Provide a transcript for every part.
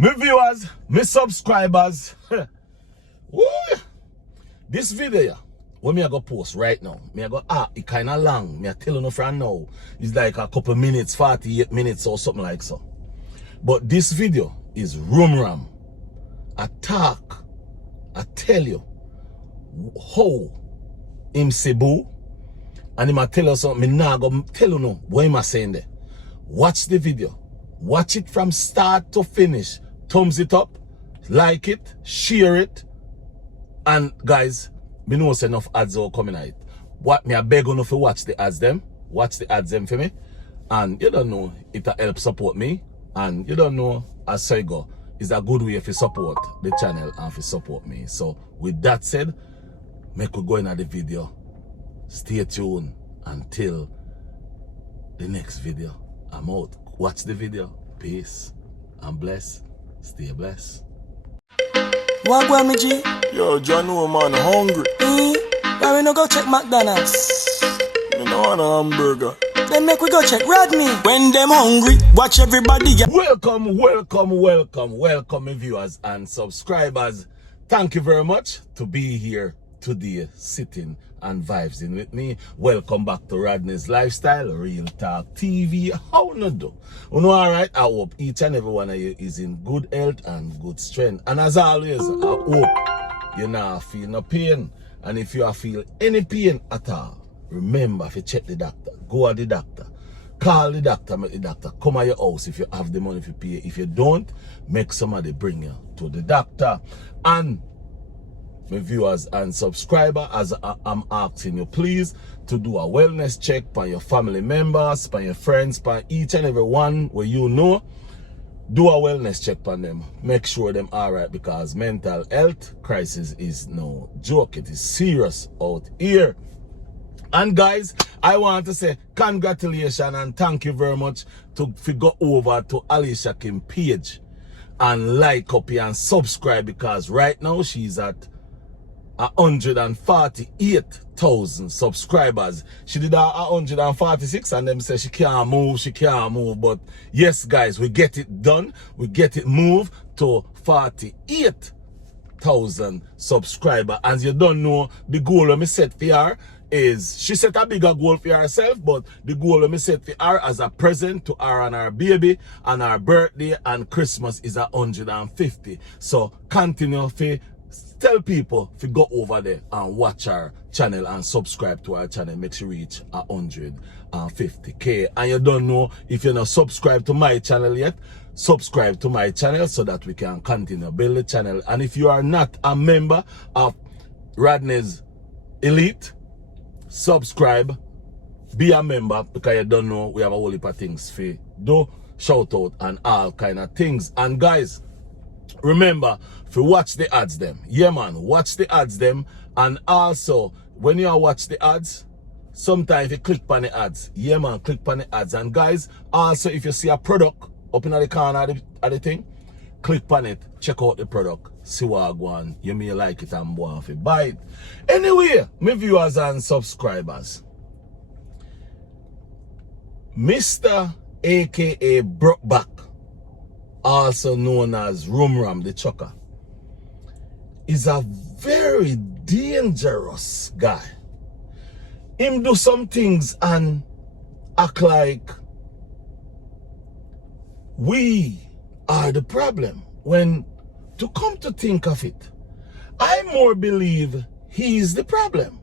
My viewers, my subscribers. Woo! This video, what me I go post right now, me I go it kinda long. Me I tell you from now. It's like a couple minutes, 48 minutes or something like so. But this video is RumRam. I talk, I tell you how him say boo, and him I tell you something, me nah go tell you no what him I saying there. Watch the video. Watch it from start to finish. Thumbs it up, like it, share it. And guys, me know say enough ads are coming out. What me I beg you to watch the ads them. Watch the ads them for me. And you don't know, it'll help support me. And you don't know, as I go, it's a good way if you support the channel and if you support me. So with that said, make we go into the video. Stay tuned until the next video. I'm out. Watch the video. Peace. I'm blessed. Stay blessed. What go me G? Yo, John, man, hungry. Why we no go check McDonald's? Me no want a hamburger. Then make we go check Rodney. When them hungry, watch everybody. Welcome, my viewers and subscribers. Thank you very much to be here today, sitting and vibes in with me. Welcome back to Rodney's Lifestyle, Real Talk TV. How no do? You know, alright, I hope each and every one of you is in good health and good strength. And as always, I hope you not feel no pain. And if you feel any pain at all, remember if you check the doctor, go to the doctor, call the doctor, make the doctor come at your house if you have the money if you pay. If you don't, make somebody bring you to the doctor. And my viewers and subscribers, as I'm asking you, please to do a wellness check by your family members, by your friends, by each and every one where you know. Do a wellness check on them. Make sure them alright, because mental health crisis is no joke. It is serious out here. And guys, I want to say congratulations and thank you very much to go over to Alicia Kim page and like up here and subscribe, because right now she's at 148,000 subscribers. She did 146 and them say she can't move. But yes, guys, we get it done. We get it moved to 48,000 subscribers. As you don't know, the goal me set for her is, she set a bigger goal for herself, but the goal me set for her as a present to her and her baby and her birthday and Christmas is 150. So continue to tell people to go over there and watch our channel and subscribe to our channel. Make sure you reach 150k. And you don't know, if you're not subscribed to my channel yet, subscribe to my channel so that we can continue build the channel. And if you are not a member of Rodney's Elite, subscribe, be a member, because you don't know, we have a whole heap of things for do, shout out and all kind of things. And guys, remember to watch the ads them. Yeah man, watch the ads them. And also when you watch the ads, sometimes you click on the ads. Yeah man, click on the ads. And guys, also if you see a product up in the corner of the thing, click on it, check out the product, see what I go on. You may like it and want to buy it. Anyway, my viewers and subscribers, Mr. aka Brokeback, also known as RumRam the Chucker, is a very dangerous guy. Him do some things and act like we are the problem, when to come to think of it, I more believe he is the problem.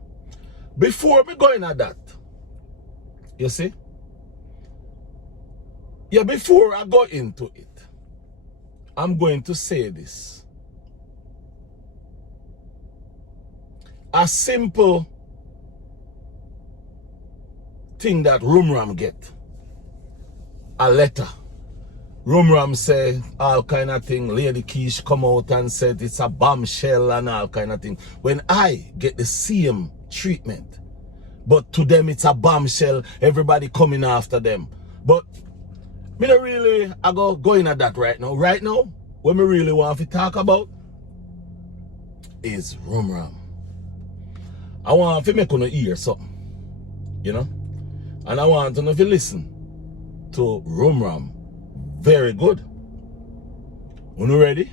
Before we go into that, you see? Yeah, before I go into it, I'm going to say this. A simple thing that RumRam get. A letter. RumRam say all kind of thing. Lady Keish come out and said it's a bombshell and all kind of thing. When I get the same treatment, but to them it's a bombshell, everybody coming after them. But me not really going at that right now. Right now, what me really want to talk about is RumRam. I want to make you hear something, you know? And I want to know if you listen to RumRam very good. You ready?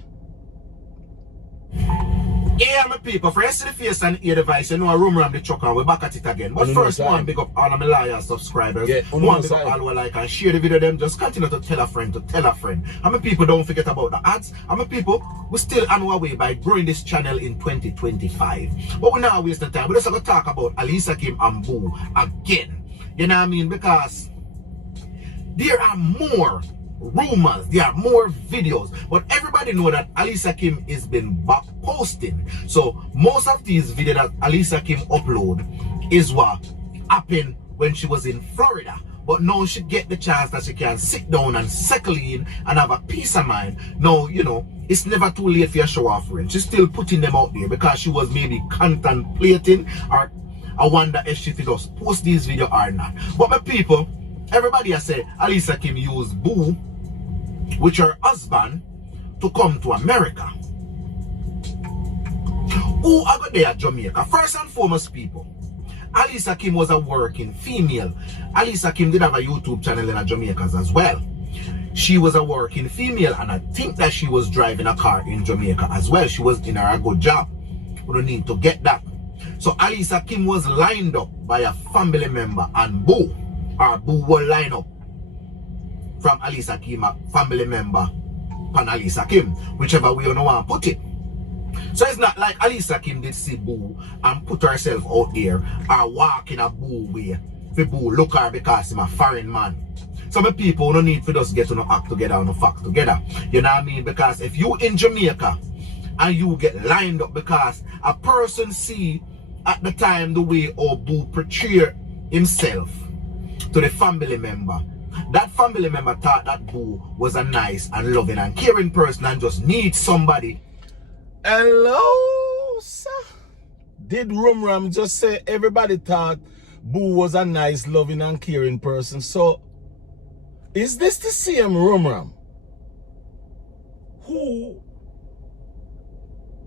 Yeah, my people, for rest of the face and ear device, you know, RumRam the truck and we're back at it again. But first, one big up all of my loyal subscribers. Yeah, one big up all who like and share the video, them just continue to tell a friend to tell a friend. And my people, don't forget about the ads. And my people, we're still on our way by growing this channel in 2025. But we're not wasting time. We're just going to talk about Alisa Kim and Boo again. You know what I mean? Because there are more rumors, there are more videos, but everybody know that Alisa Kim is been back posting. So most of these videos that Alisa Kim upload is what happened when she was in Florida. But now she get the chance that she can sit down and settle in and have a peace of mind. Now, you know, it's never too late for your show off friend. She's still putting them out there because she was maybe contemplating, or I wonder if she could just post these videos or not. But my people, everybody has said Alisa Kim used Boo, which her husband, to come to America. Who are got there at Jamaica? First and foremost, people, Alisa Kim was a working female. Alisa Kim did have a YouTube channel in Jamaica as well. She was a working female, and I think that she was driving a car in Jamaica as well. She was in a good job. We don't need to get that. So Alisa Kim was lined up by a family member, and Boo will line up from Alisa Kim, a family member, and Alisa Kim, whichever way you want to put it. So it's not like Alisa Kim did see Boo and put herself out there or walk in a Boo way for Boo look her because he's a foreign man. Some people don't need for just get to no act together or no fact together. You know what I mean? Because if you in Jamaica and you get lined up because a person see at the time the way or Boo portray himself to the family member, that family member thought that Boo was a nice and loving and caring person and just needs somebody. Hello, sir. Did RumRam just say everybody thought Boo was a nice, loving and caring person? So, is this the same RumRam who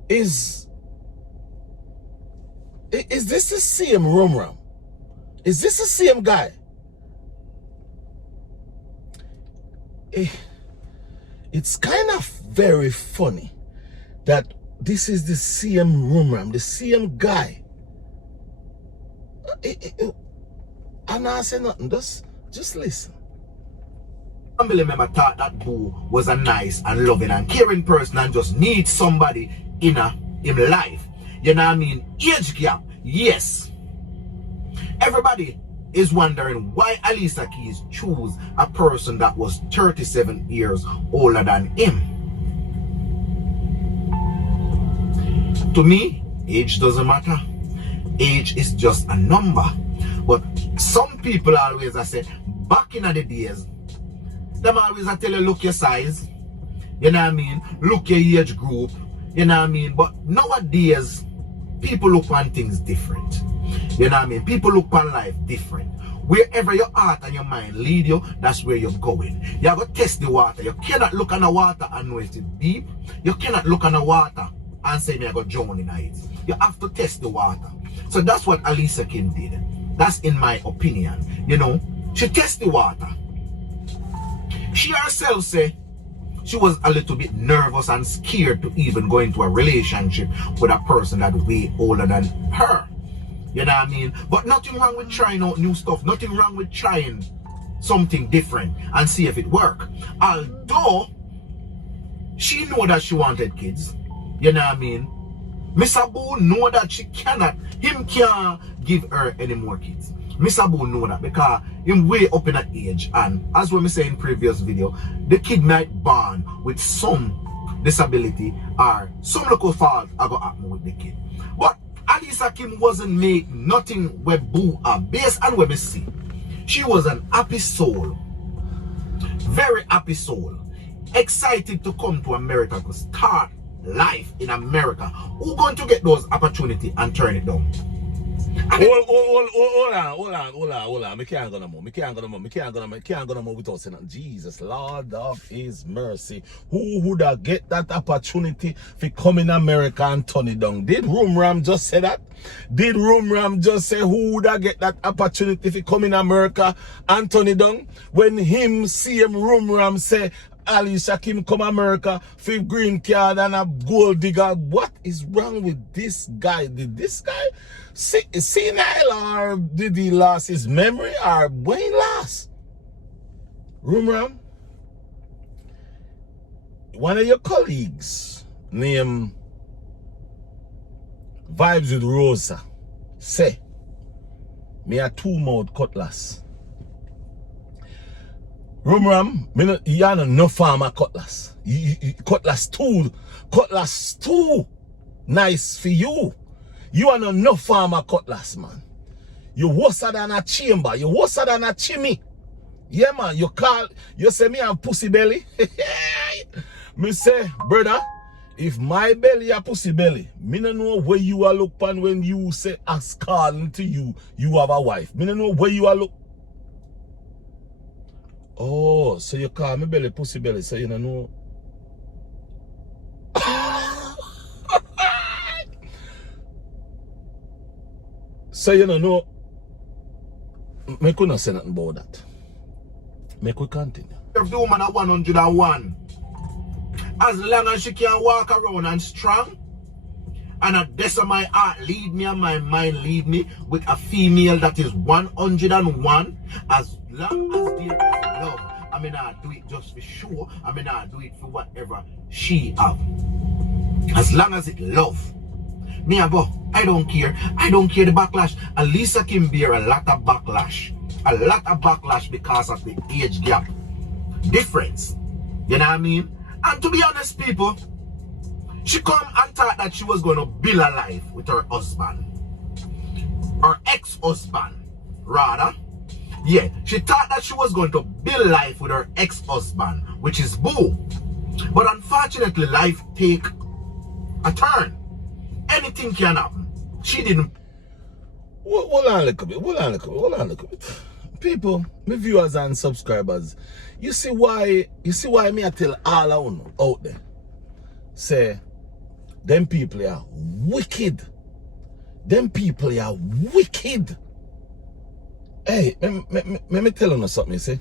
is this the same RumRam? Is this the same guy? It's kind of very funny that this is the same RumRam, the same guy. I'm not saying nothing, just listen. Family member thought that Boo was a nice and loving and caring person and just needs somebody in life. You know what I mean? Age gap, yes. Everybody is wondering why Alisa Keys choose a person that was 37 years older than him. To me, age doesn't matter. Age is just a number. But some people always say, back in the days, them always tell you look your size, you know what I mean, look your age group, you know what I mean. But nowadays, people look on things different. You know what I mean? People look on life different. Wherever your heart and your mind lead you, that's where you're going. You have to test the water. You cannot look on the water and know it's deep. You cannot look on the water and say, I got drown in it. You have to test the water. So that's what Alisa Kim did. That's in my opinion. You know, she tested the water. She herself say she was a little bit nervous and scared to even go into a relationship with a person that way older than her. You know what I mean? But nothing wrong with trying out new stuff. Nothing wrong with trying something different and see if it works. Although she know that she wanted kids. You know what I mean? Miss Abu know that him can't give her any more kids. Miss Abu know that because him way up in that age, and as we say in previous video, the kid might born with some disability or some local fault are gonna happen with the kid. But Alisa Kim wasn't made nothing where Boo are based on what we see. She was an happy soul. Very happy soul. Excited to come to America to start life in America. Who going to get those opportunities and turn it down? Hold on. Me can't go no more. Me can't go no more without saying that. Jesus, Lord of His mercy. Who would have get that opportunity for come in America and turn it down? Did RumRam just say that? Did RumRam just say who would have get that opportunity for come in America and turn it down? When him see him RumRam say Alicia Kim come America, 5 green card and a gold digger. What is wrong with this guy? Did this guy senile, or did he lose his memory, or when he lost? RumRam, one of your colleagues named Vibes with Rosa say, me a 2-mouth cutlass. RumRam, you are no farmer cutlass. Cutlass too nice for you. You are no farmer cutlass, man. You worse than a chamber. You worse than a chimney. Yeah, man. You say me have pussy belly. Me say, brother, if my belly a pussy belly, me no know where you are look pan when you say ask calling to you have a wife. Me no know where you are look. Oh, so you call me belly pussy belly, so you don't know. So you don't know. I couldn't say nothing about that. Make we continue. If the woman at 101, as long as she can walk around and strong, and at this of my heart lead me and my mind lead me with a female that is 101, as long as there is love, I mean I do it just for sure, I mean I do it for whatever she have. As long as it love. Me abo, I don't care the backlash. Alicia Kim bear a lot of backlash. A lot of backlash because of the age gap difference. You know what I mean? And to be honest, people, she come and thought that she was going to build a life with her husband. Her ex-husband, rather. Yeah, she thought that she was going to build life with her ex-husband, which is Boo. But unfortunately, life take a turn. Anything can happen. She didn't. Hold on a little bit. People, my viewers and subscribers, you see why me I tell all of you out there, say, them people are wicked. Them people are wicked. Hey, me tell you something, you see?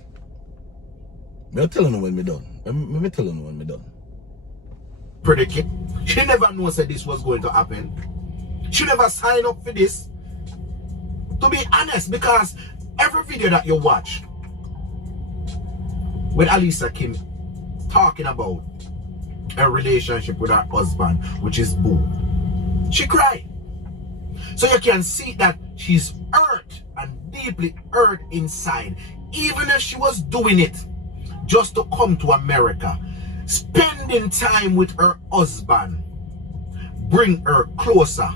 Me tell you when me done. Me tell you when me done. Predicate. She never knows that this was going to happen. She never signed up for this. To be honest, because every video that you watch with Alicia Kim talking about her relationship with her husband, which is Boo, she cried. So you can see that she's hurt and deeply hurt inside. Even if she was doing it just to come to America, spending time with her husband, bring her closer,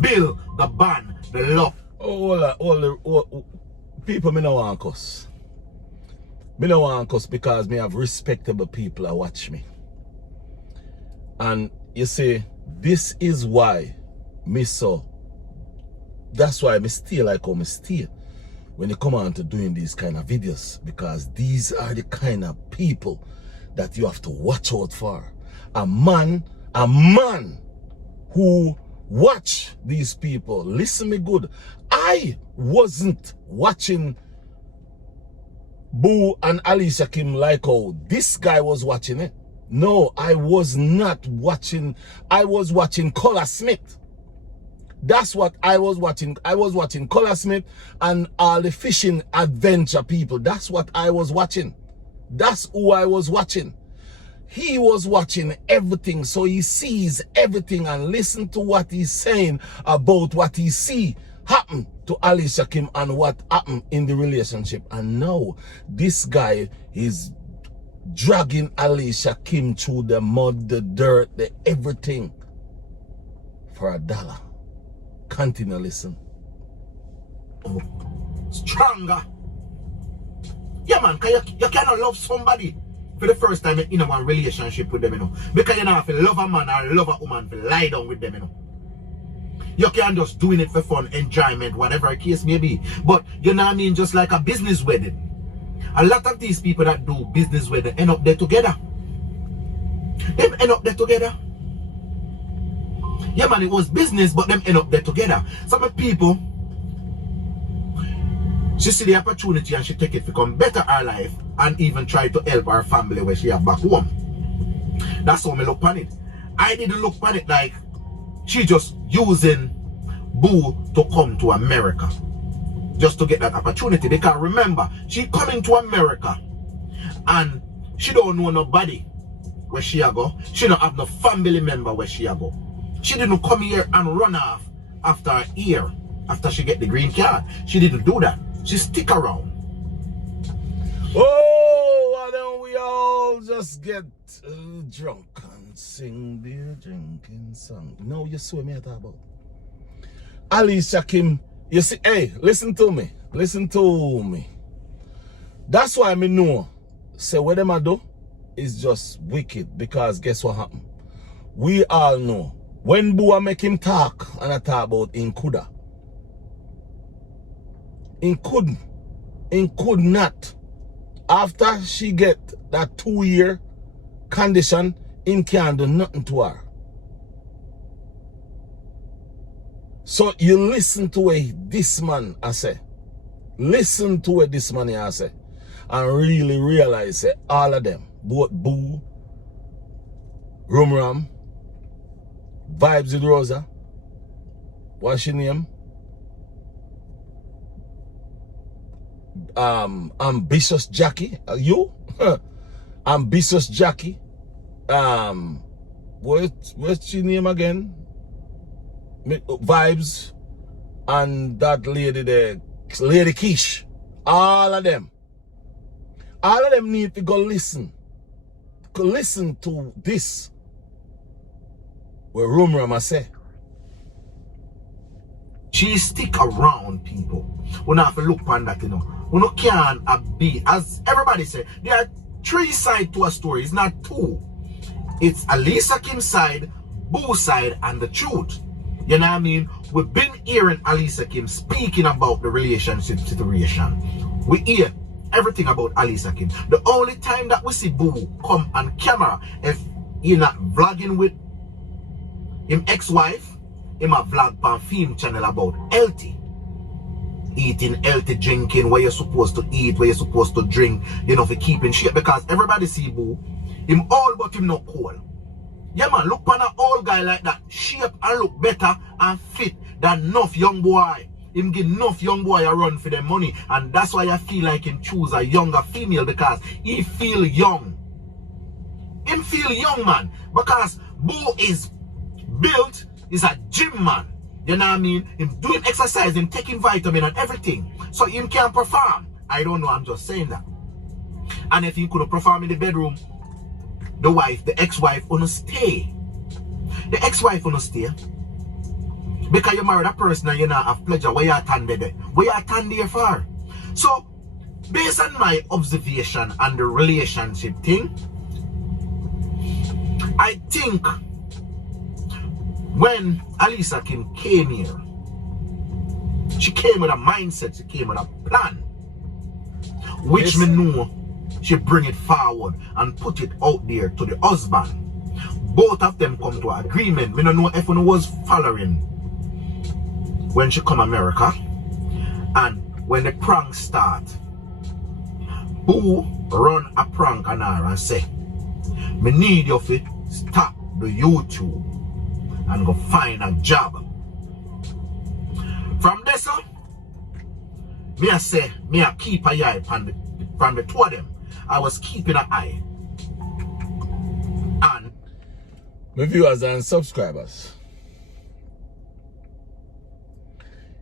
build the bond, the love. All people, me no want cuss. Me no want cuss because me have respectable people that watch me. And you see, this is why me so. That's why me stay like how me stay when you come on to doing these kind of videos, because these are the kind of people that you have to watch out for. A man who watch these people, listen me good. I wasn't watching Boo and Alicia Kim like how this guy was watching it. No, I was not watching. I was watching Collar Smith. That's what I was watching. I was watching Collar Smith and all the fishing adventure people. That's what I was watching. That's who I was watching. He was watching everything, so he sees everything and listen to what he's saying about what he see happen to Alicia Kim and what happened in the relationship. And now this guy is dragging Alicia Kim through the mud, the dirt, the everything for $1. Continue listen. Stronger. Yeah, man, because you cannot love somebody for the first time in a relationship with them, you know. Because you don't have to love a man or love a woman to lie down with them, you know. You can't just doing it for fun, enjoyment, whatever the case may be. But, you know what I mean, just like a business wedding. A lot of these people that do business wedding end up there together. Them end up there together. Yeah, man, it was business, but them end up there together. Some people, she see the opportunity and she take it to come better her life. and even try to help her family when she have back home. That's how me look on it. I didn't look on it like she just using Boo to come to America just to get that opportunity. Because remember, she coming to America and she don't know nobody where she a go. She don't have no family member where she a go. She didn't come here and run off after a year after she get the green card. She didn't do that. She stick around. Oh, why don't we all just get drunk and sing the drinking song? No, you saw me at about. Alicia Kim, you see, hey, listen to me. Listen to me. That's why me know. Say what them I do is just wicked, because guess what happened? We all know when Boo make him talk and I talk about in coulda. In couldn't. In could not. After she get that 2-year condition, him can't do nothing to her. So you listen to what this man I say. Listen to what this man I say. And really realize that all of them, both Boo, RumRam, Vibes with Rosa, what's your name? Ambitious Jackie, you? Ambitious Jackie. What's your name again? Vibes, and that lady there, Lady Kish. All of them need to go listen. Go listen to this. Where RumRam I say. She stick around, people. We don't have to look on that, you know. We no can't be, as everybody say, there are 3 sides to a story. It's not 2. It's Alicia Kim's side, Boo's side, and the truth. You know what I mean? We've been hearing Alicia Kim speaking about the relationship situation. We hear everything about Alicia Kim. The only time that we see Boo come on camera, if you're not vlogging with him ex-wife, him a vlog on film channel about healthy. Eating healthy, drinking, where you're supposed to eat, where you're supposed to drink, you know, for keeping shape. Because everybody see Boo, him all but him not cool. Yeah man, look on an old guy like that, shape and look better and fit than enough young boy. Him give enough young boy a run for their money, and that's why I feel like him choose a younger female, because he feel young. Him feel young, man, because Boo is built, is a gym man. You know what I mean? Him doing exercise, him taking vitamin and everything. So him can perform. I don't know, I'm just saying that. And if he could perform in the bedroom, the wife, the ex-wife, wanna stay. The ex-wife wanna stay. Because you married a person and you not have pleasure. Where you attended there? Where you attend there for? So, based on my observation and the relationship thing, I think when Alicia Kim came here, she came with a mindset, she came with a plan, which me know she bring it forward and put it out there to the husband. Both of them come to an agreement. Me don't know if one was following when she come America, and when the prank start, Boo run a prank on her and say, me need you to stop the YouTube and go find a job. From this on, me I say, me I keep an eye from the 2 of them. I was keeping an eye. And my viewers and subscribers,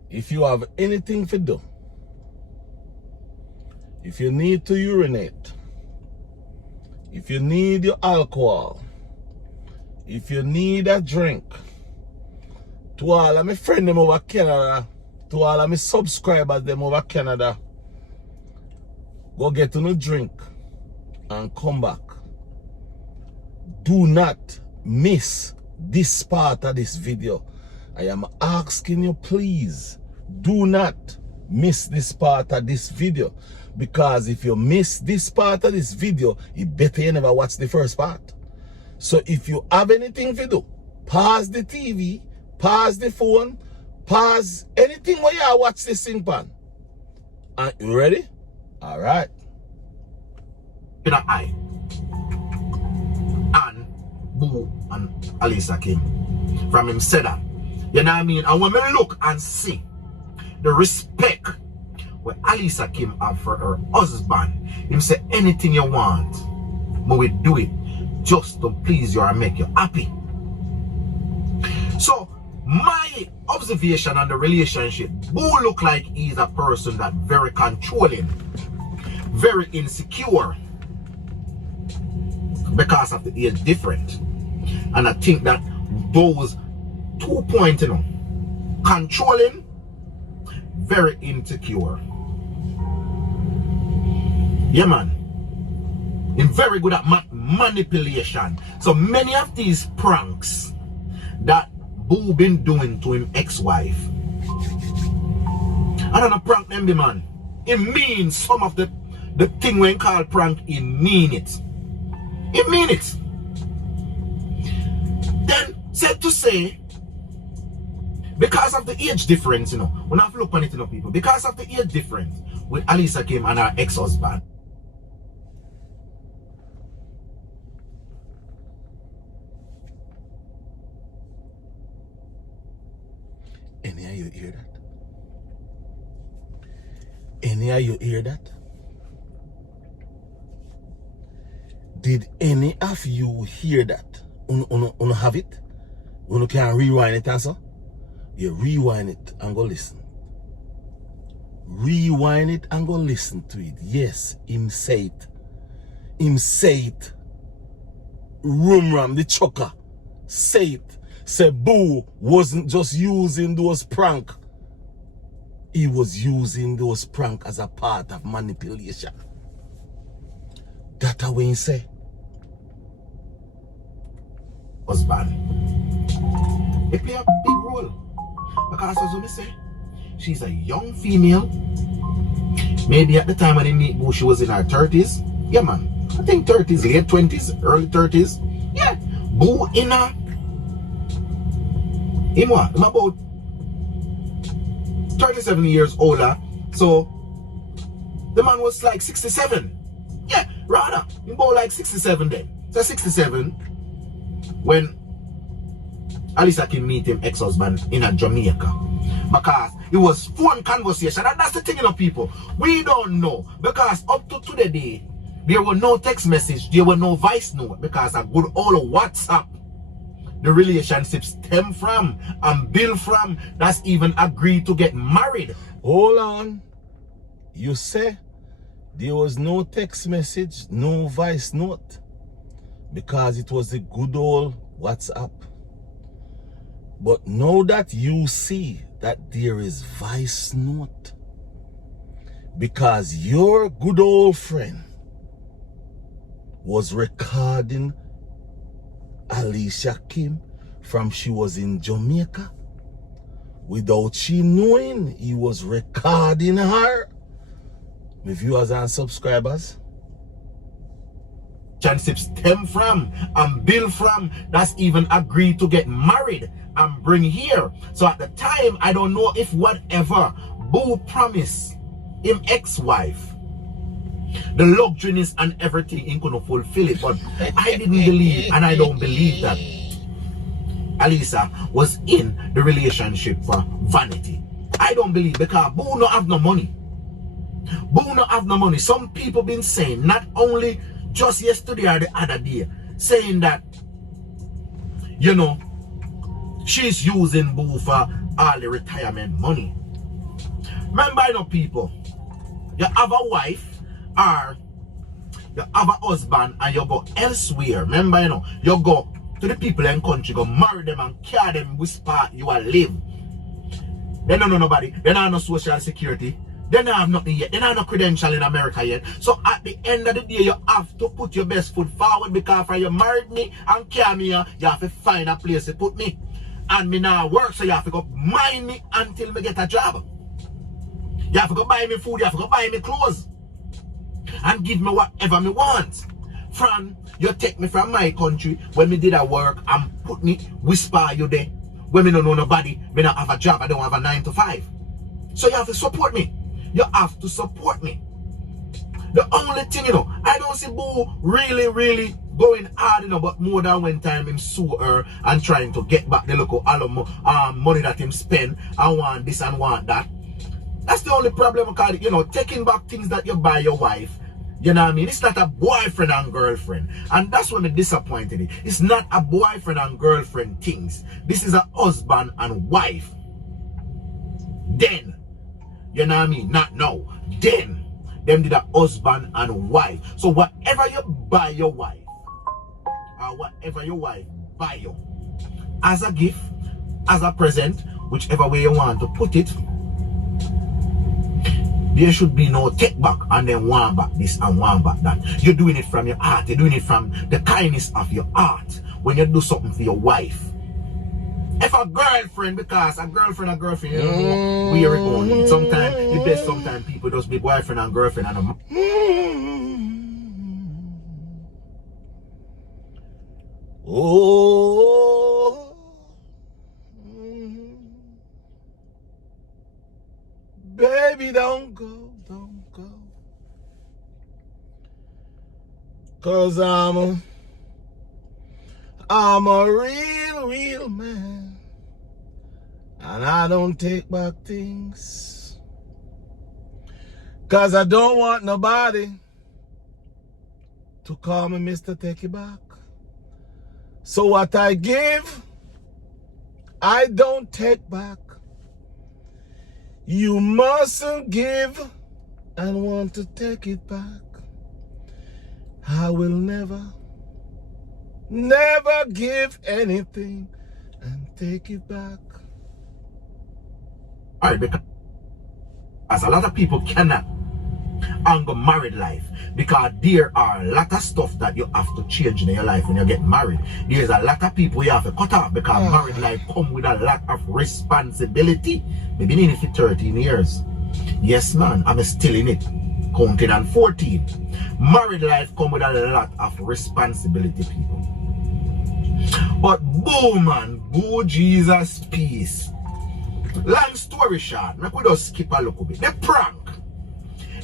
if you have anything to do, if you need to urinate, if you need your alcohol, if you need a drink, to all of my friends them over Canada, to all of my subscribers them over Canada, go get a drink and come back. Do not miss this part of this video. I am asking you, please, do not miss this part of this video, because if you miss this part of this video, it better you never watch the first part. So if you have anything to do, pause the TV, pause the phone, pause anything where you watch this thing pan. And you ready? All right. in a eye. And Boo and Alisa Kim. From him said that. You know what I mean? And when I look and see the respect what Alisa Kim have for her husband, him say anything you want, but we do it just to please you and make you happy. So my observation on the relationship, Boo look like he's a person that very controlling, very insecure because of the age difference. And I think that those 2 points, you know, controlling, very insecure. Yeah, man. He's very good at manipulation. So many of these pranks that Boo been doing to him ex-wife, I don't know, prank them, the man. It means some of the thing when called prank, it mean it. It mean it. Then said to say, because of the age difference, you know, when I have look on it, you know, people, because of the age difference with Alisa Kim and her ex-husband. Any of you hear that? Any of you hear that? Did any of you hear that? Uno have it? Uno can rewind it and so? You rewind it and go listen. Rewind it and go listen to it. Yes, him say it. Him say it. RumRam, the choker, say it. Say Boo wasn't just using those prank. He was using those prank as a part of manipulation. That's what he say. Husband. They play a big role. Because as I say, she's a young female. Maybe at the time when they meet Boo, she was in her 30s. Yeah, man. I think 30s, late 20s, early 30s. Yeah. Boo in her. Him about 37 years older. So the man was like 67. Yeah, rather. Him about like 67 then. So 67 when Alisa Kim meet him ex-husband in a Jamaica. Because it was phone conversation. And that's the thing, you know, people. We don't know. Because up to today, there were no text message. There were no voice note. Because a good old WhatsApp, the relationship stem from and build from, that's even agreed to get married. Hold on. You say there was no text message, no voice note, because it was the good old WhatsApp. But now that you see that there is voice note, because your good old friend was recording Alisa Kim from she was in Jamaica without she knowing he was recording her. My viewers and subscribers, Relationship stem from and build from, that's even agreed to get married and bring here. So at the time, I don't know if whatever Boo promised him ex-wife, the luxuries and everything, he couldn't fulfill it. But I didn't believe, and I don't believe that Alisa was in the relationship for vanity. I don't believe, because Boo no have no money. Boo no have no money. Some people been saying, not only just yesterday or the other day, saying that, you know, she's using Boo for all the retirement money. Remember, you know, people, you have a wife or you have a husband and you go elsewhere. Remember, you know, you go to the people in country, go marry them and carry them whisper you will live. They don't know nobody. They don't have no social security. They don't have nothing yet. They don't have no credential in America yet. So at the end of the day, you have to put your best foot forward, because if you married me and carry me here, you have to find a place to put me. And me now work, so you have to go mind me until me get a job. You have to go buy me food, you have to go buy me clothes. And give me whatever me want. From you take me from my country when me did a work and put me whisper you there. When me don't know nobody, me don't have a job, I don't have a 9 to 5. So you have to support me. You have to support me. The only thing, I don't see Boo really going hard, but more than one time him sue her and trying to get back the local money that him spend and want this and want that. That's the only problem, because, taking back things that you buy your wife, you know what I mean? It's not a boyfriend and girlfriend. And that's what me disappointed in. It's not a boyfriend and girlfriend things. This is a husband and wife. Then, you know what I mean? Not now. Then, them did a husband and wife. So whatever you buy your wife, or whatever your wife buy you, as a gift, as a present, whichever way you want to put it, there should be no take back and then one back this and one back that. You're doing it from your heart. You're doing it from the kindness of your heart when you do something for your wife. If a girlfriend, because a girlfriend, you don't know where it going. Sometimes, the best sometimes people just be boyfriend and girlfriend and a oh, baby, don't go. 'Cause I'm a real man, and I don't take back things. 'Cause I don't want nobody to call me Mr. Take It Back. So what I give, I don't take back. You mustn't give and want to take it back. I will never give anything and take it back. Alright, because as a lot of people cannot handle married life, because there are a lot of stuff that you have to change in your life when you get married. There's a lot of people you have to cut off, because married life come with a lot of responsibility. Maybe been in it for 13 years. Yes, man, I'm still in it. Counting on 14. Married life come with a lot of responsibility, people. But boo, man, boo, Jesus, peace. Long story short, I could just skip a little bit. The prank.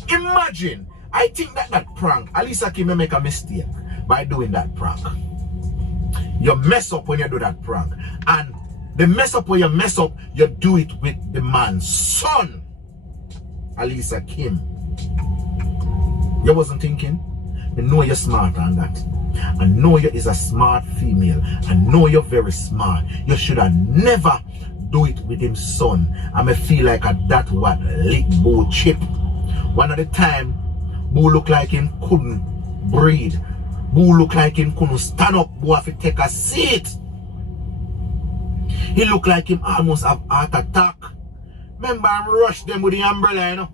Imagine, I think that prank, Alisa Kim make a mistake by doing that prank. You mess up when you do that prank. And the mess up when you mess up, you do it with the man's son, Alisa Kim. You wasn't thinking? I know you're smarter than that. I know you is a smart female. I know you're very smart. You should have never do it with his son. I may feel like that what lick Boo chip. One of the time, Boo look like him couldn't breathe. Boo look like him couldn't stand up. Boo have to take a seat. He look like him almost have heart attack. Remember, I rushed them with the umbrella,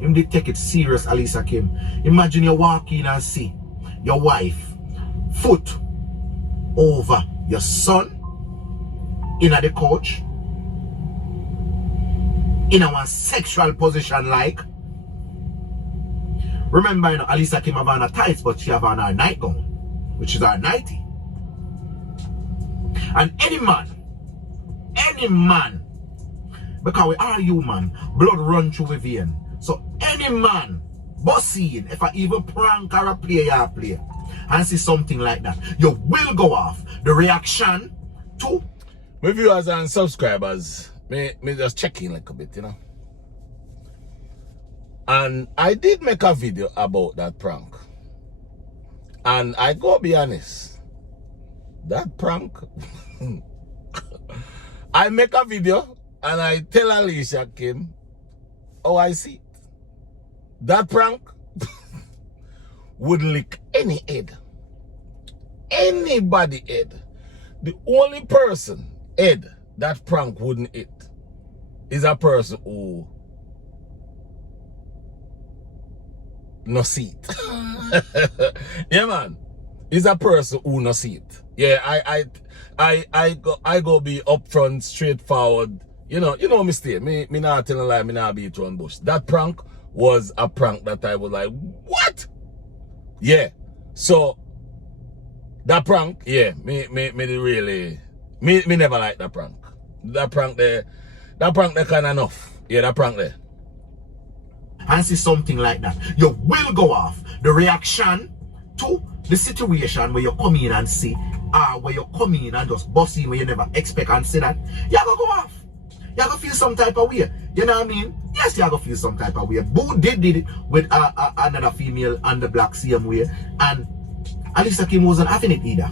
Him did take it serious, Alisa Kim. Imagine you walk in and see your wife foot over your son in the couch in a sexual position like. Remember, Alisa Kim have on her tights, but she have on her nightgown, which is her nightie. And any man, because we are human, blood run through the vein. So any man, bossy, if I even prank or a play, and see something like that, you will go off. The reaction to my viewers and subscribers, me just checking like a bit, And I did make a video about that prank. And I go be honest, that prank, I make a video and I tell Alicia Kim, oh, I see it. That prank would lick any head. Anybody head. The only person head that prank wouldn't hit is a person who no see it. Yeah, man. Is a person who no see it. Yeah, I go be upfront, straightforward. You know me stay. Me not telling a lie, me not beat around bush. That prank was a prank that I was like, what? Yeah. So that prank, yeah, me really me never like that prank. That prank there kind of enough. Yeah, that prank there. and see something like that, you will go off. The reaction to the situation where you come in and see, where you come in and just bust in where you never expect and see that, you're gonna go off. You're gonna feel some type of way. You know what I mean? Yes, you're gonna feel some type of way. Boo did it with another female and the black same way, and Alicia Kim wasn't having it either.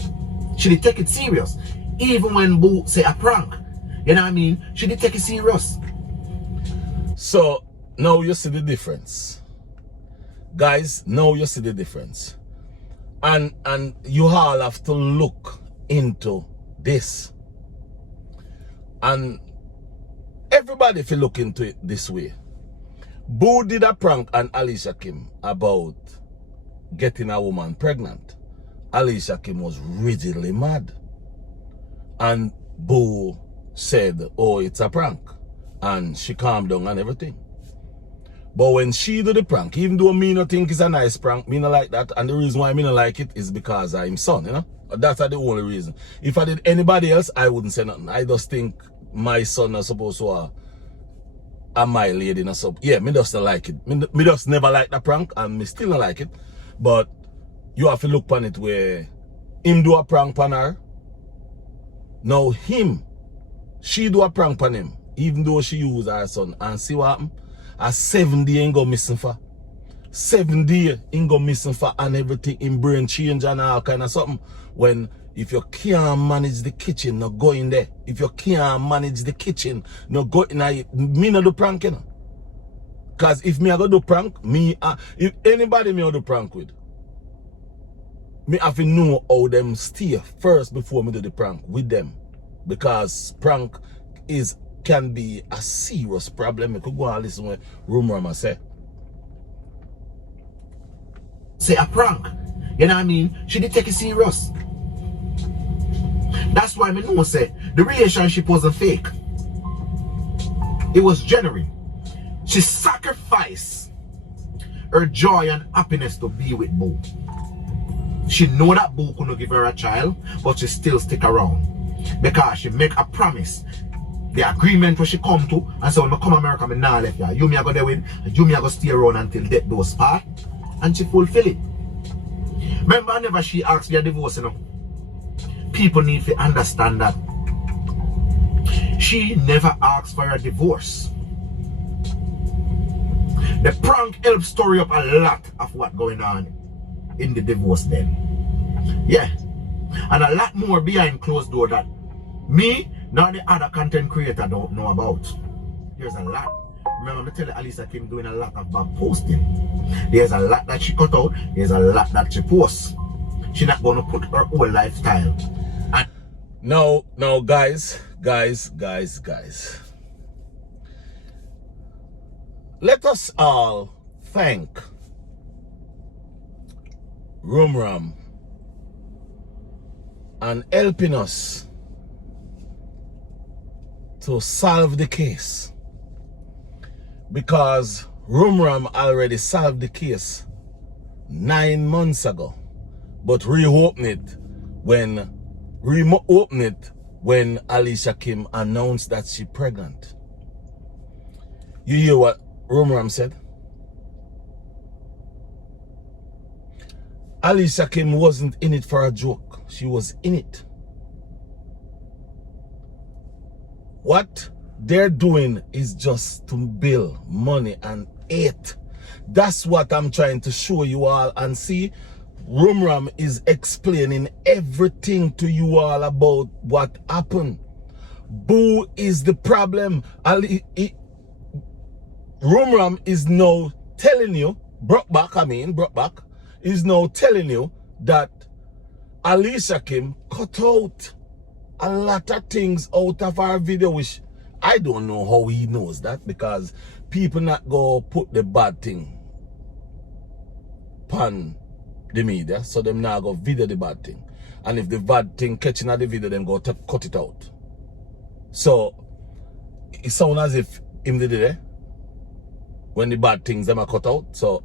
She did take it serious. Even when Boo say a prank, you know what I mean? She did take it serious. So now you see the difference. Guys, now you see the difference. And you all have to look into this. And everybody if you look into it this way. Boo did a prank on Alicia Kim about getting a woman pregnant. Alicia Kim was rigidly mad. And Boo said, oh, it's a prank. And she calmed down and everything. But when she do the prank, even though me not think it's a nice prank, me not like that. And the reason why me not like it is because I'm son, you know? That's the only reason. If I did anybody else, I wouldn't say nothing. I just think my son is supposed to my lady and so. Yeah, me just not like it. Me just never like the prank and me still not like it. But you have to look on it where him do a prank on her. Now she do a prank on him, even though she use her son. And see what happened? A 7 day ain't go missing for. 7 day ain't go missing for and everything in brain change and all kind of something. When if you can't manage the kitchen, no go in there. If you can't manage the kitchen, no go in there. Me no do prank, you know. Cause if me I go do prank, if anybody me I do prank with, me have to know how them stay first before me do the prank with them. Because prank can be a serious problem. You could go and listen what RumRam say. Say a prank. You know what I mean? She did take it serious. That's why me know say the relationship wasn't fake. It was genuine. She sacrificed her joy and happiness to be with Boo. She know that Boo couldn't give her a child, but she still stick around. Because she make a promise. The agreement where she come to, and so when I come to America, I nah left ya. You me I go there with, you me I go stay around until death do us part. And she fulfill it. Remember, whenever she asked for a divorce, you know, people need to understand that she never asked for a divorce. The prank helped story up a lot of what going on in the divorce then. Yeah. And a lot more behind closed door that me, nor the other content creator don't know about. There's a lot. Remember, I tell you, Alicia Kim doing a lot of bad posting. There's a lot that she cut out. There's a lot that she posts. She's not going to put her whole lifestyle. And now, guys. Let us all thank RumRam and helping us to solve the case. Because RumRam already solved the case 9 months ago, but reopened it when Alicia Kim announced that she's pregnant. You hear what RumRam said? Alicia Kim wasn't in it for a joke. She was in it. What they're doing is just to build money and hate. That's what I'm trying to show you all. And see, RumRam is explaining everything to you all about what happened. Boo is the problem. RumRam is now telling you, Brockback is now telling you that Alicia Kim cut out a lot of things out of our video, which I don't know how he knows that, because people not go put the bad thing upon the media, so them now go video the bad thing. And if the bad thing catching at the video, them go cut it out. So it sounds as if him did it when the bad things them are cut out. So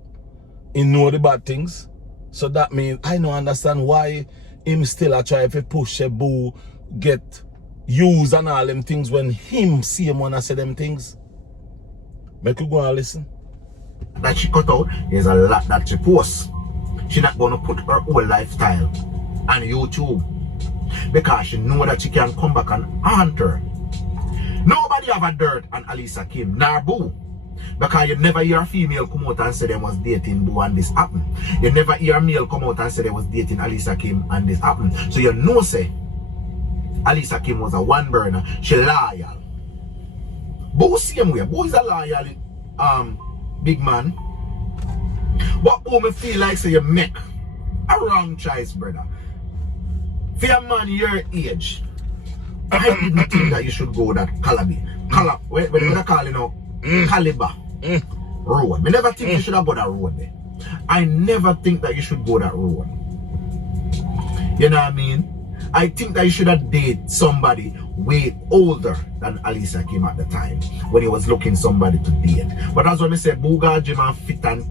he know the bad things. So that means I don't understand why him still a try to push a Boo get use and all them things when him see him wanna say them things. Make you go and listen. that she cut out, there's a lot that she posts. She's not going to put her whole lifestyle on YouTube because she know that she can come back and haunt her. Nobody have a dirt on Alisa Kim, nor Boo. Because you never hear a female come out and say they was dating Boo and this happened. You never hear a male come out and say they was dating Alisa Kim and this happened. So you know say Alisa Kim was a one burner. She loyal. Boo same way. Boo is a loyal big man. But Boo me feel like say you make a wrong choice, brother. For a man your age, I didn't think that you should go that caliber. What do you call it now? Caliber road. I never think you should have go that road there. I never think that you should go that road. You know what I mean? I think that you should have dated somebody way older than Alisa Kim at the time when he was looking somebody to date. But that's when I say Booga Jim and fit and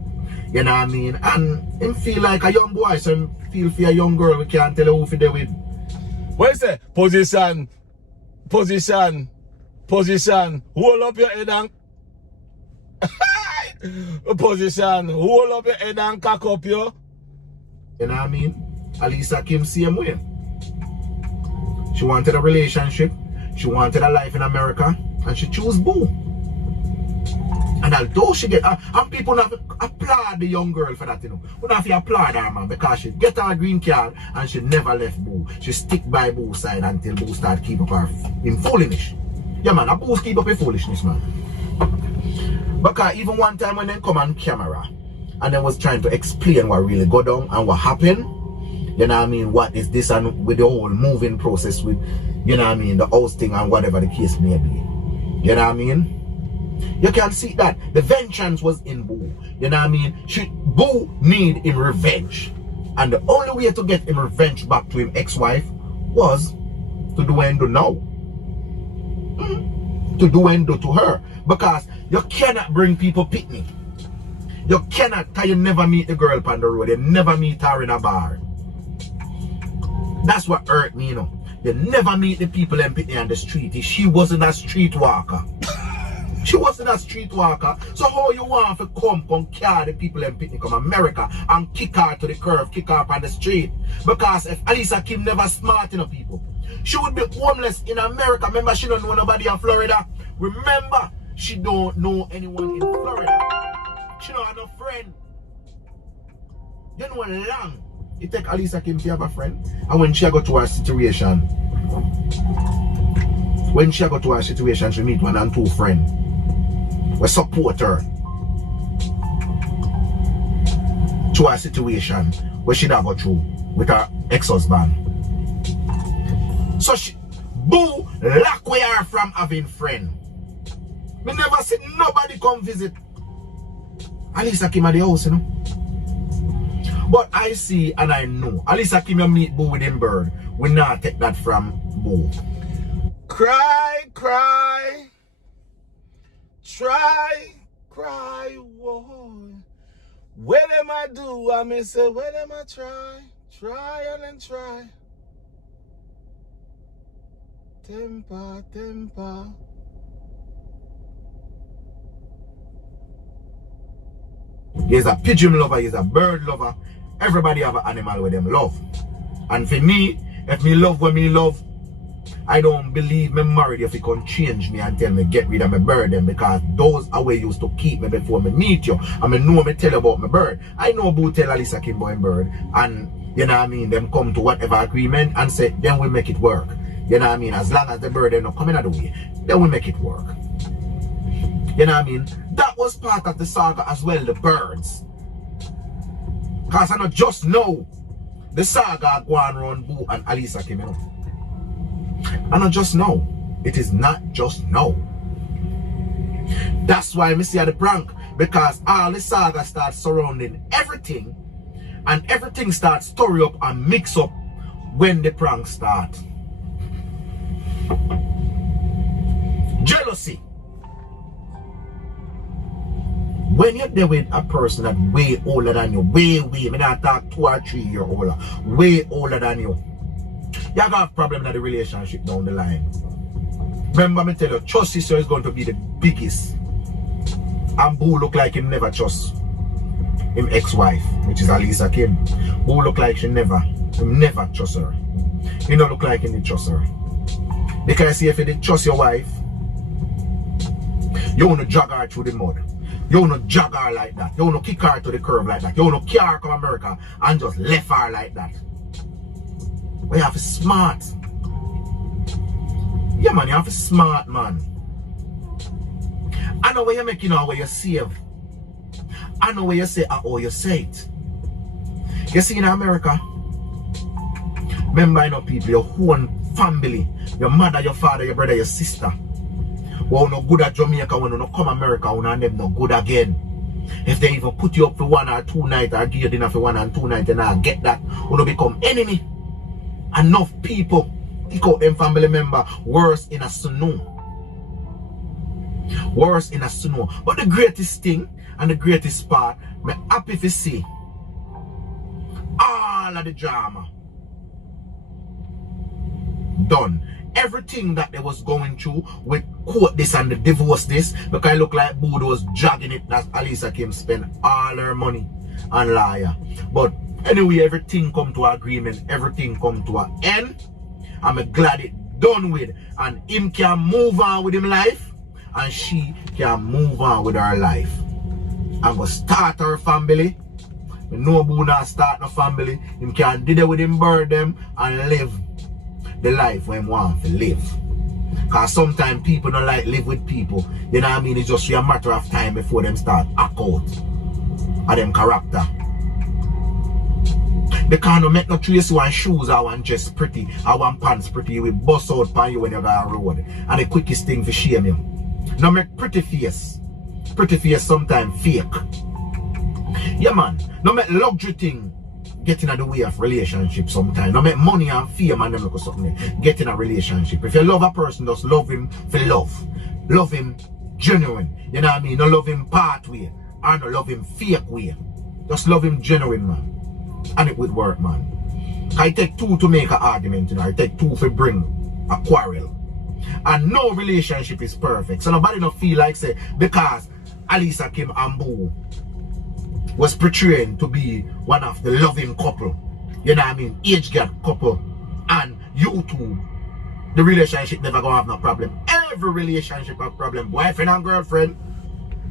you know what I mean? And him feel like a young boy, so him feel for a young girl, we can't tell who for there with. What you say? Position. Hold up your head and position. Hold up your head and cock up yo. You know what I mean? Alisa Kim same way. She wanted a relationship. She wanted a life in America. And she chose Boo. And although she get and people have to applaud the young girl for that, you know. We have to applaud her, man, because she get her green card and she never left Boo. She stick by Boo's side until Boo start keep up her in foolishness. Yeah, man, Boo keep up her foolishness, man. Because even one time when they come on camera and they was trying to explain what really go down and what happened, you know what I mean, what is this and with the whole moving process with, you know what I mean, the ousting and whatever the case may be. You know what I mean? You can see that the vengeance was in Boo. You know what I mean? Boo need him revenge. And the only way to get him revenge back to him ex-wife was to do and do now. To do and do to her. Because you cannot bring people picnic. You cannot, because you never meet the girl on the road. You never meet her in a bar. That's what hurt me, you know. You never meet the people in picnic on the street. She wasn't a streetwalker. She wasn't a streetwalker. So how you want to come carry the people in picnic from America and kick her to the curb, kick her up on the street? Because if Alisa Kim never smart enough people, she would be homeless in America. Remember, she don't know nobody in Florida. Remember, she don't know anyone in Florida. She don't have no friend. You know long it take Alisa Kim to have a friend. And when she go to her situation, she meet one and two friends. We support her to her situation where she got through with her ex-husband. So Boo lock away her from having friend. Me never see nobody come visit Alisa Kim at the house, you know. But I see and I know Alisa Kim you meet Boo with him bird. We not take that from Boo. Cry, whoa. Where them I do? I may say, where them I try and then try. Temper. He's a pigeon lover, he's a bird lover. Everybody have an animal with them love. And for me, if me love what me love, I don't believe me married if you can change me and tell me get rid of my bird then, because those are where you used to keep me before me meet you. And me know me tell about my bird. I know Boo tell Alisa Kim boy bird and you know what I mean, them come to whatever agreement and say then we make it work. You know what I mean? As long as the bird are not coming out of the way, then we make it work. You know what I mean? That was part of the saga as well, the birds. Because I not just know the saga going around Boo and Alisa Kim, you know. I not just know. It is not just know. That's why I see the prank. Because all the saga starts surrounding everything. And everything starts story up and mix up when the prank start. Jealousy. When you're there with a person that's way older than you, way, me not talk 2 or 3 years older, way older than you, you have a problem in the relationship down the line. Remember me tell you, trust issue is going to be the biggest And Boo look like him never trust him ex-wife, which is Alisa Kim. Boo look like him never trust her. He don't look like him to trust her. Because see, if you did trust your wife, you want to drag her through the mud. You want to drag her like that. You want to kick her to the curb like that. You want to carry her to America and just left her like that. But you have to be smart. Yeah, man, you have to be smart, man. I know where you're making out where you save. I know where you say how you say it. You see in America, remember, you know, people, your own family, your mother, your father, your brother, your sister. Well, no good at Jamaica when you no come America, when and them no good again. If they even put you up for 1 or 2 nights or give you dinner for 1 and 2 nights, and I get that, when you become enemy. Enough people pick out them family member worse in a snow. Worse in a snow. But the greatest thing and the greatest part, I'm happy to see all of the drama done. Everything that they was going through with court this and the divorce this, because I look like Budo was dragging it that Alisa Kim spent all her money on lawyer. But anyway, everything come to agreement, everything come to an end. I'm glad it done with, and him can move on with him life, and she can move on with her life. I'm gonna start her family. No Budo start no family. Him can do that with him, bird them, and live the life when want to live. Because sometimes people don't like live with people. You know what I mean? It's just a matter of time before them start act out of them character. They can't make no trace one shoes or one dress pretty or one pants pretty. You will bust out on you when you go on the road. And the quickest thing for shame you. Now make pretty face. Pretty face sometimes fake. Yeah, man. No make luxury thing get in the way of relationship sometimes. No make money and fame and them look something. Get in a relationship. If you love a person, just love him for love. Love him genuine. You know what I mean? No love him part way. Or no love him fake way. Just love him genuine, man. And it would work, man. I take 2 to make an argument, you know. I take 2 to bring a quarrel. And no relationship is perfect. So nobody don't feel like say because Alisa Kim and Boo was portraying to be one of the loving couple, you know what I mean, age gap couple, and you two, the relationship never gonna have no problem. Every relationship have problem. Boyfriend and girlfriend,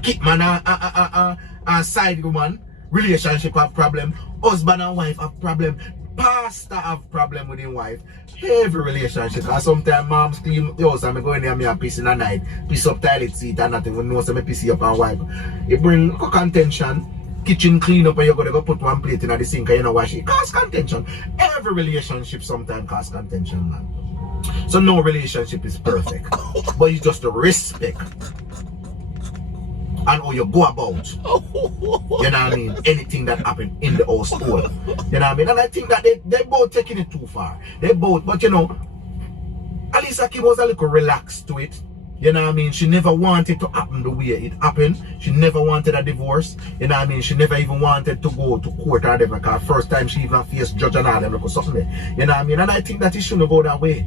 kitman and side woman, relationship have problem. Husband and wife have problem. Pastor have problem with his wife. Every relationship. And sometimes moms clean the house and I go in there and I piss in the night, piss up toilet seat and not even know so I piss up and wife. It bring contention. Kitchen clean up and you're gonna go put one plate in the sink and you know wash it. Cause contention. Every relationship sometimes cause contention, man. So no relationship is perfect. But it's just the respect and how you go about. You know what I mean? Anything that happened in the household. You know what I mean? And I think that they both taking it too far. They both, but you know, Alisa Kim was a little relaxed to it. You know what I mean? She never wanted to happen the way it happened. She never wanted a divorce. You know what I mean? She never even wanted to go to court or whatever. Because first time she even faced judge and all them or something. You know what I mean? And I think that it shouldn't go that way.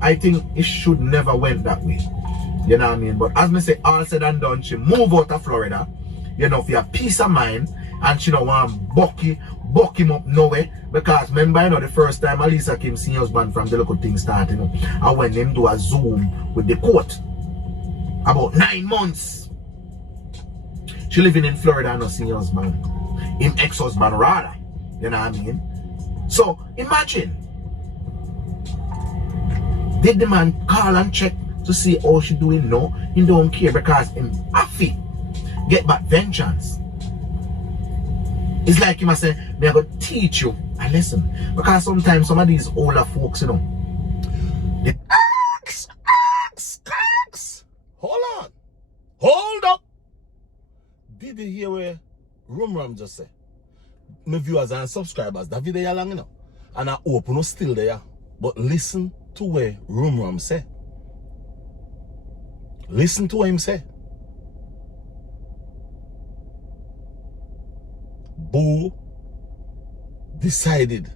I think it should never went that way. You know what I mean? But as me say, all said and done, she moved out of Florida. You know, for a peace of mind. And she don't want buck him up nowhere. Because remember, you know, the first time Alisa Kim seen her husband from the local thing started, you know, I went them do a Zoom with the court. About 9 months. She living in Florida and not seeing her husband. Him ex-husband rather. You know what I mean? So imagine. Did the man call and check to see how she doing? No. He don't care because him happy get back vengeance. It's like him I say, me I go teach you a lesson. Because sometimes some of these older folks, you know, they Hold on. Hold up. Did you hear where RumRam just said? My viewers and subscribers, that video long enough. And I hope you still there. But listen to where RumRam said. Listen to what him say. Boo decided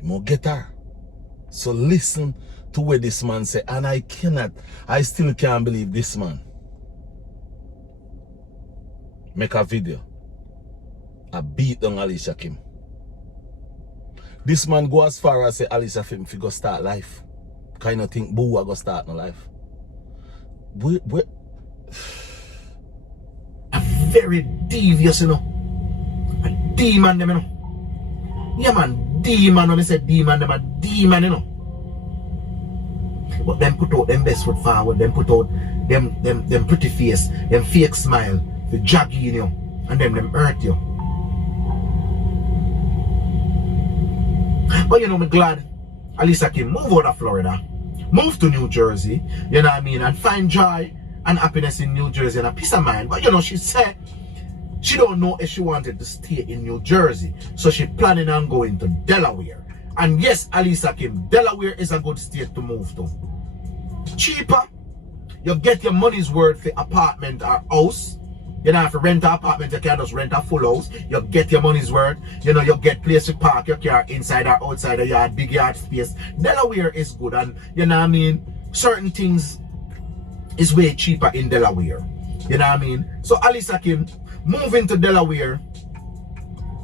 he must get her. So listen to what this man say, and I still can't believe this man. make a video. I beat down Alicia Kim. This man go as far as say Alicia Kim fi go start life. Kind of think Boo go start no life. We a very devious, you know. A demon, them, you know. Yeah, man, demon. When I say demon, them a demon, you know. But them put out them best foot forward. Them put out them pretty face, them fake smile, the jaggy, you know, and them hurt you. But you know, me glad Alicia Kim move out of Florida, move to New Jersey, you know what I mean, and find joy and happiness in New Jersey and a peace of mind. But you know, she said she don't know if she wanted to stay in New Jersey, so she planning on going to Delaware. And yes, Alicia Kim, Delaware is a good state to move to. Cheaper, you get your money's worth for apartment or house. You know, if you rent an apartment, you can just rent a full house. You get your money's worth. You know, you get place to park your car inside or outside the yard, big yard space. Delaware is good, and you know what I mean, certain things is way cheaper in Delaware. You know what I mean? So Alicia Kim moving to Delaware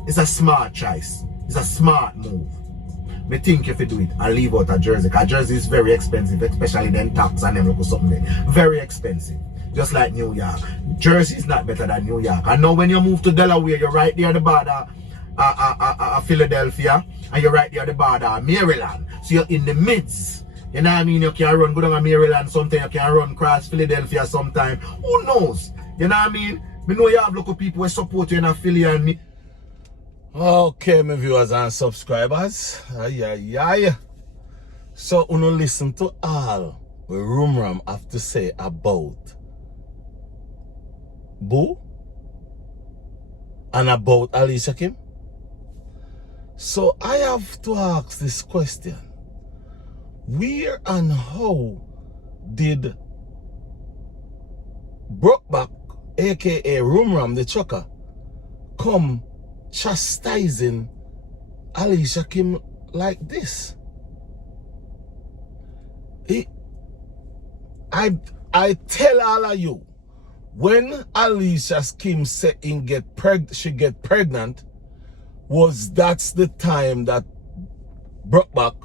is a smart choice. It's a smart move. Me think if you do it, I'll leave out of Jersey, because Jersey is very expensive, especially then tax and them look something there. Very expensive. Just like New York. Jersey is not better than New York. And now when you move to Delaware, you're right there at the border of Philadelphia, and you're right there at the border of Maryland. So you're in the midst. You know what I mean? You can run go down to Maryland sometime, you can run across Philadelphia sometime. Who knows? You know what I mean? Me know you have local people who support you in Philly and me. Okay, my viewers and subscribers. So, you listen to all what RumRam have to say about Boo and about Alicia Kim. So, I have to ask this question. Where and how did Brokeback, aka RumRam the trucker, come chastising Alicia Kim like this? I tell all of you, when Alicia Kim said she get pregnant, that's the time that Brokeback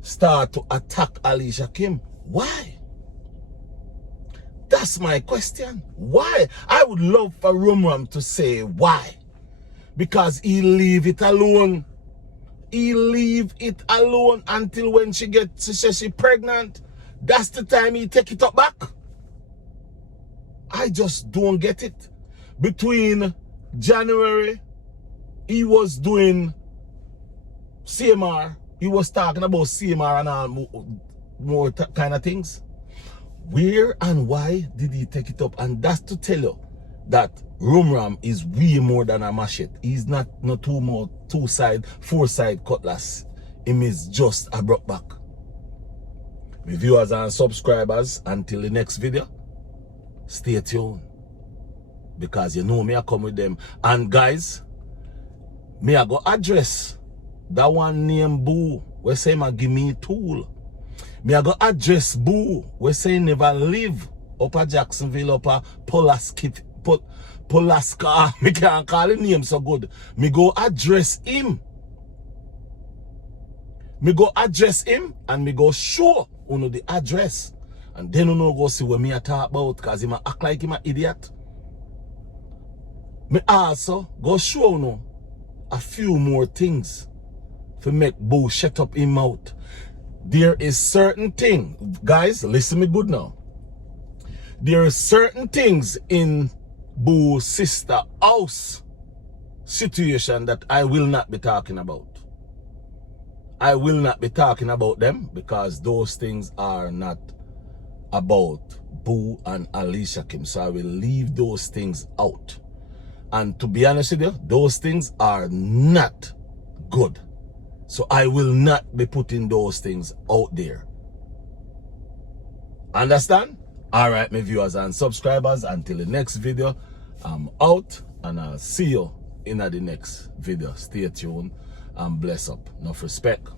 start to attack Alicia Kim. Why? That's my question. Why? I would love for RumRam to say why. Because he leave it alone. He leave it alone until when she says she pregnant. That's the time he take it up back. I just don't get it. Between January, he was doing CMR. He was talking about CMR and all more kind of things. Where and why did he take it up? And that's to tell you that RumRam is way more than a machete. He's not four-side cutlass. Him is just a Brokeback. My viewers and subscribers, until the next video, stay tuned. Because you know me, I come with them. And guys, me I go address that one named Boo, we say ma give me a tool. Me I go address Boo, we say never live up at Jacksonville, up at Pulaska. Me can't call his name so good. Me go address him. Me go address him and me go show you the address. And then you go see what me I talk about, because he act like him an idiot. Me also go show you a few more things to make Boo shut up his mouth. There is certain thing, guys, listen me good now. There are certain things in Boo's sister house situation that I will not be talking about. I will not be talking about them because those things are not about Boo and Alicia Kim. So I will leave those things out. And to be honest with you, those things are not good. So I will not be putting those things out there. Understand? Alright, my viewers and subscribers, until the next video, I'm out and I'll see you in the next video. Stay tuned and bless up. Enough respect.